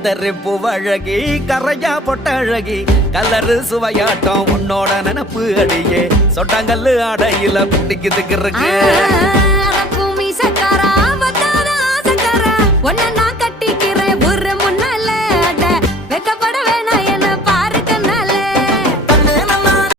கத்தரி பூவழகி கரையா பொட்டழகி கலரு சுவையாட்டம் உன்னோட நினப்பு அடியே சொட்டாங்கல்லு ஆடையில பிடிக்குதுக்கு இருக்கு